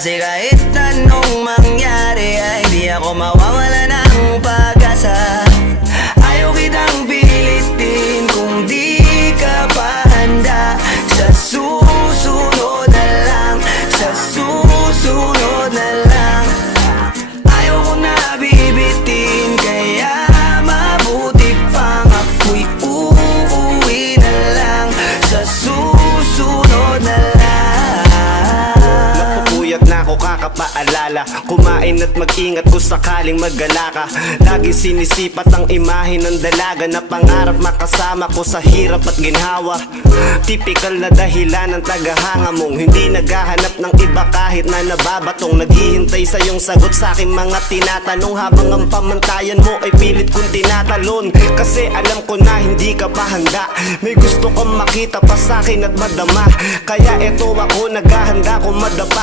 Kasi kahit anong mangyari ay di ako mawawala ng pag-asa. Ayaw kitang pilitin kung di ka pa handa. Sa susunod na lang, sa susunod na lang. Ayaw ko na bibitin, kaya mabuti pang ako'y uuwi na lang. Sa susunod na lang. Napupuyat na ako kakapaalala, kumain at mag-ingat kung sakaling maggala ka. Lagi sinisipat ang imahe ng dalaga na pangarap makasama ko sa hirap at ginhawa. Typical na dahilan ng tagahanga mong hindi naghahanap ng iba kahit na nababatong. Naghihintay sa iyong sagot sa aking mga tinatanong, habang ang pamantayan mo ay pilit kong tinatalon. Kasi alam ko na hindi ka pa handa, may gusto kang makita pa sa akin at madama. Kaya eto ako naghahanda kung madapa